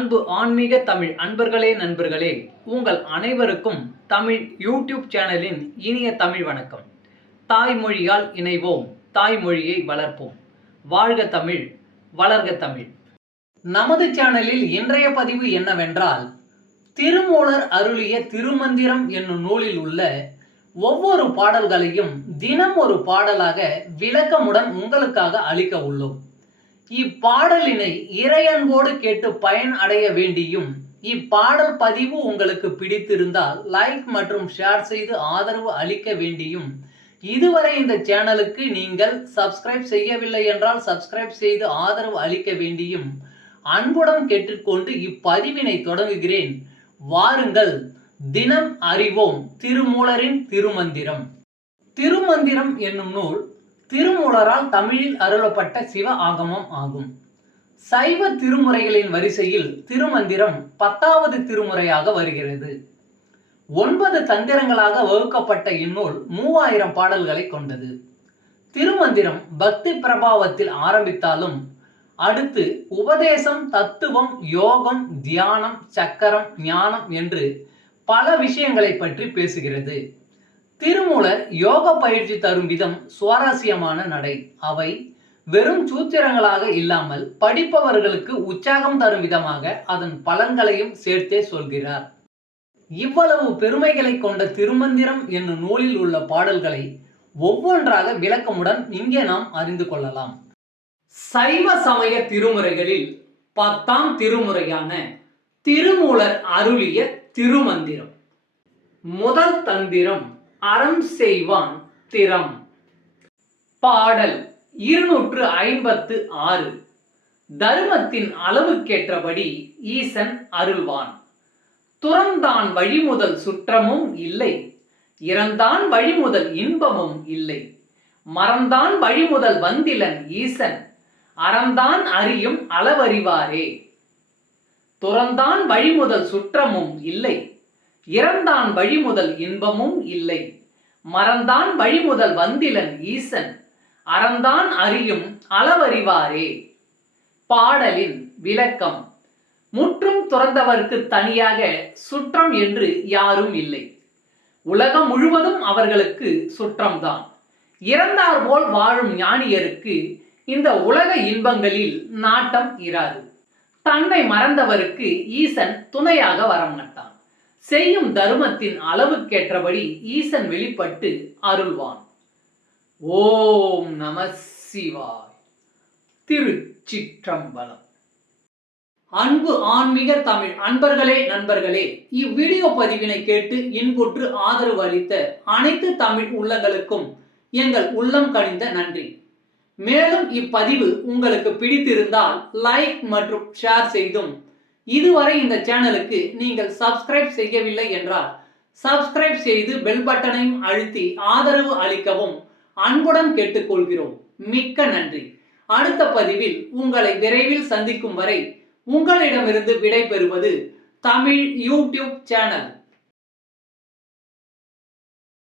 அன்பு ஆன்மீக தமிழ் அன்பர்களே நண்பர்களே, உங்கள் அனைவருக்கும் தமிழ் யூடியூப் சேனலின் இனிய தமிழ் வணக்கம். தாய்மொழியால் இணைவோம், தாய்மொழியை வளர்ப்போம். வாழ்க தமிழ், வளர்க தமிழ். நமது சேனலில் இன்றைய பதிவு என்னவென்றால், திருமூலர் அருளிய திருமந்திரம் என்னும் நூலில் உள்ள ஒவ்வொரு பாடல்களையும் தினம் ஒரு பாடலாக விளக்கமுடன் உங்களுக்காக அளிக்க உள்ளோம். இப்பாடலினை இறையன்போடு கேட்டு பயன் அடைய வேண்டியும், இப்பாடல் பதிவு உங்களுக்கு பிடித்திருந்தால் லைக் மற்றும் ஷேர் செய்து ஆதரவு அளிக்க வேண்டியும், இதுவரை இந்த சேனலுக்கு நீங்கள் சப்ஸ்கிரைப் செய்யவில்லை என்றால் சப்ஸ்கிரைப் செய்து ஆதரவு அளிக்க வேண்டியும் அன்புடன் கேட்டுக்கொண்டு இப்பதிவினை தொடங்குகிறேன். வாருங்கள், தினம் அறிவோம் திருமூலரின் திருமந்திரம். திருமந்திரம் என்னும் நூல் திருமூலரால் தமிழில் அருளப்பட்ட சிவ ஆகமம் ஆகும். சைவ திருமுறைகளின் வரிசையில் திருமந்திரம் 10வது திருமுறையாக வருகிறது. 9 தந்திரங்களாக வகுக்கப்பட்ட இந்நூல் 3000 பாடல்களை கொண்டது. திருமந்திரம் பக்தி பிரபாவத்தில் ஆரம்பித்தாலும் அடுத்து உபதேசம், தத்துவம், யோகம், தியானம், சக்கரம், ஞானம் என்று பல விஷயங்களை பற்றி பேசுகிறது. திருமூலர் யோக பயிற்சி தரும் விதம் சுவாரஸ்யமான நடை. அவை வெறும் சூத்திரங்களாக இல்லாமல் படிப்பவர்களுக்கு உற்சாகம் தரும் விதமாக அதன் பலன்களையும் சேர்த்தே சொல்கிறார். இவ்வளவு பெருமைகளை கொண்ட திருமந்திரம் என்னும் நூலில் உள்ள பாடல்களை ஒவ்வொன்றாக விளக்கமுடன் இங்கே நாம் அறிந்து கொள்ளலாம். சைவ சமய திருமுறைகளில் 10ஆம் திருமுறையான திருமூலர் அருளிய திருமந்திரம். முதல் தந்திரம் அறம் செய்வான் திறம். பாடல் 256. தர்மத்தின் அளவுக்கேற்றபடி ஈசன் அருள்வான். துறந்தான் வழிமுதல் சுற்றமும் இல்லை, இறந்தான் வழிமுதல் இன்பமும் இல்லை, மறந்தான் வழிமுதல் வந்திலன் ஈசன், அறந்தான் அறியும் அளவறிவாரே. துறந்தான் வழிமுதல் சுற்றமும் இல்லை, இறந்தான் வழிமுதல் இன்பமும் இல்லை, மறந்தான் வழிமுதல் வந்திலன் ஈசன், அறந்தான் அறியும் அளவறிவாரே. பாடலின் விளக்கம். முற்றும் துறந்தவர்க்கு தனியாக சுற்றம் என்று யாரும் இல்லை. உலகம் முழுவதும் அவர்களுக்கு சுற்றம்தான். இறந்தார் போல் வாழும் ஞானியருக்கு இந்த உலக இன்பங்களில் நாட்டம் இராது. தன்னை மறந்தவருக்கு ஈசன் துணையாக வரமாட்டான். செய்யும் தர்மத்தின் அளவுக்கேற்றபடி ஈசன் வெளிப்பட்டு அருள்வான். ஓம் நம சிவாய். திருச்சிற்றம்பலம். அன்பு ஆன்மீக தமிழ் அன்பர்களே நண்பர்களே, இவ்வீடியோ பதிவினை கேட்டு இன்புற்று ஆதரவு அளித்த அனைத்து தமிழ் உள்ளங்களுக்கும் எங்கள் உள்ளம் கனிந்த நன்றி. மேலும் இப்பதிவு உங்களுக்கு பிடித்திருந்தால் லைக் மற்றும் ஷேர் செய்தும், இதுவரை இந்த சேனலுக்கு நீங்கள் சப்ஸ்கிரைப் செய்யவில்லை என்றால் சப்ஸ்கிரைப் செய்து பெல் பட்டனையும் அழுத்தி ஆதரவு அளிக்கவும் அன்புடன் கேட்டுக்கொள்கிறோம். மிக்க நன்றி. அடுத்த பதிவில் உங்களை விரைவில் சந்திக்கும் வரை உங்களிடமிருந்து விடை பெறுவது தமிழ் யூடியூப் சேனல்.